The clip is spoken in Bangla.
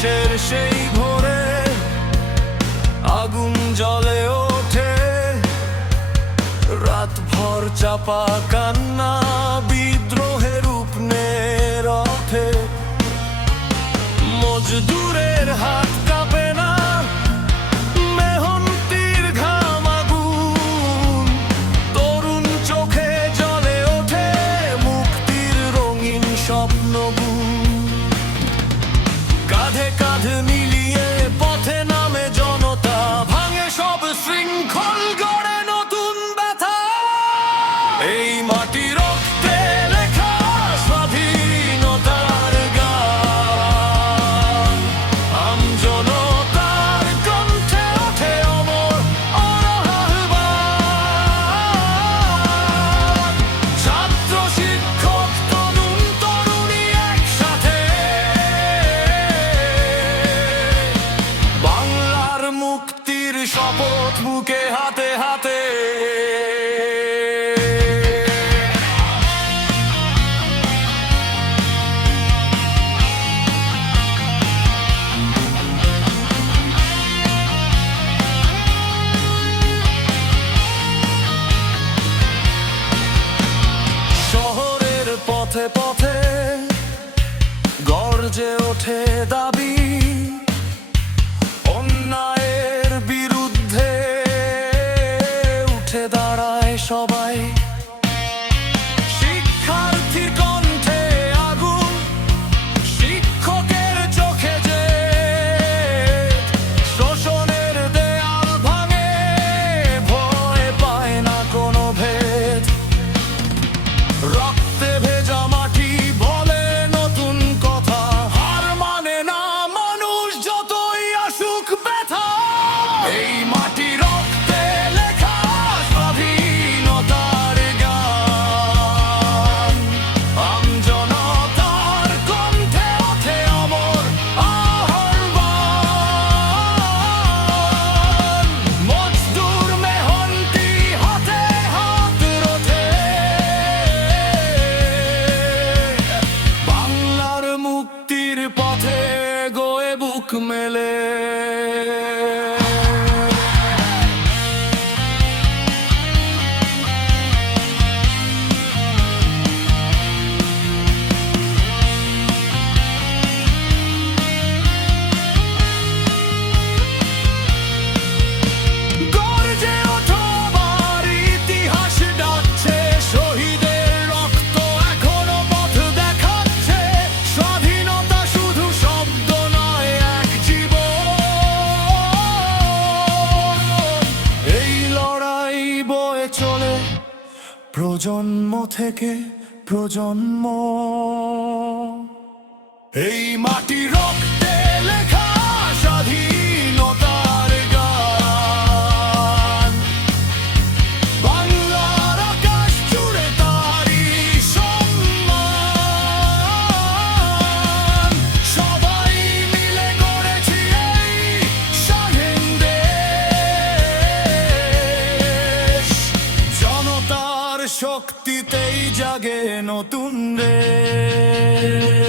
গ্রীষ্মের সেই ভোরে আগুন জ্বলে ওঠে, রাতভর চাপা কান্না বিদ্রোহের রূপ নেয় রথে। মজদুরের হাত কাঁপে না, মেহনতির ঘাম আগুন, তরুণ চোখে জ্বলে ওঠে মুক্তির রঙিন স্বপ্নগুণ। কাঁধে কাঁধ মিলিয়ে পথে নামে জনতা, ভাঙে সব শৃঙ্খল, গড়ে নতুন ব্যথা। এই মাটি রক্তে লেখা স্বাধীনতার গান, আমজনতার কণ্ঠে ওঠে অমর আহ্বান। ছাত্র শিক্ষক তরুণ তরুণী একসাথে, বাংলার মুক্তির শপথ বুকে হাতে হাতে। শহরের পথে পথে গর্জে ওঠে দাবি, অন্যায়ের বিরুদ্ধে উঠে দাঁড়ায় সবাই। শিক্ষার্থীর কণ্ঠে আগুন, শিক্ষকের চোখে যে শোষণের দেয়াল ভাঙে, ভয় পায় না কোনো ভেদ। রক্তে ভেজা মাটি বলে নতুন কথা, হার মানে না মানুষ যতই আসুক ব্যথা। এই মাটি রক্তে লেখা স্বাধীনতার গান, আমজনতার কণ্ঠে ওঠে অমর আহ্বান। মজদুর মেহনতি হাতে হাত রোধে, বাংলার মুক্তির পথে গোয়ে বুক মেলে। গর্জে ওঠো আবার, ইতিহাস ডাকছে, শহীদের রক্ত এখনো পথ দেখাচ্ছে। স্বাধীনতা শুধু শব্দ নয়, এক জীবন। এই লড়াই বয়ে চলে প্রজন্ম থেকে প্রজন্ম। এই মাটি রক্তে লেখা স্বাধীনতার গান, বাংলার আকাশ জুড়ে তারি সম্মান। সবাই মিলে গড়েছি এই স্বাধীন দেশ, জনতার শক্তিতেই জাগে নতুন দেশ।